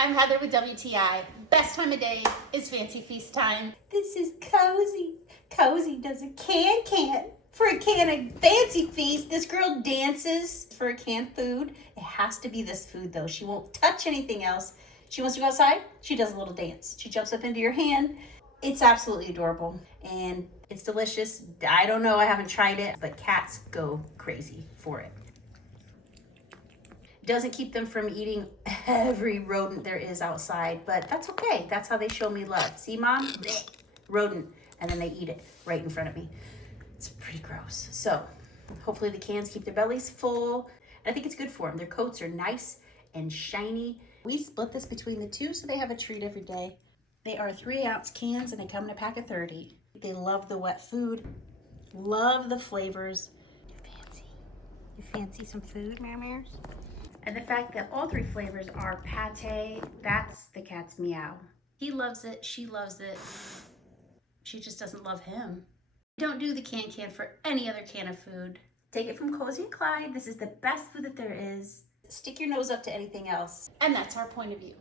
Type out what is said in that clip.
I'm Heather with WTI. Best time of day is fancy feast time. This is cozy. Cozy does a can for a can of fancy feast. This girl dances for a canned food. It has to be this food though. She won't touch anything else. She wants to go outside. She does a little dance. She jumps up into your hand. It's absolutely adorable and it's delicious. I don't know, I haven't tried it, but cats go crazy for it. Doesn't keep them from eating every rodent there is outside, but that's okay. That's how they show me love. See, Mom? Blech, rodent. And then they eat it right in front of me. It's pretty gross. So hopefully the cans keep their bellies full. I think it's good for them. Their coats are nice and shiny. We split this between the two, so they have a treat every day. They are 3-ounce cans and they come in a pack of 30. They love the wet food, love the flavors. You fancy some food, Mares? And the fact that all 3 flavors are pate, that's the cat's meow. He loves it, she loves it. She just doesn't love him. Don't do the can for any other can of food. Take it from Cozy and Clyde. This is the best food that there is. Stick your nose up to anything else. And that's our point of view.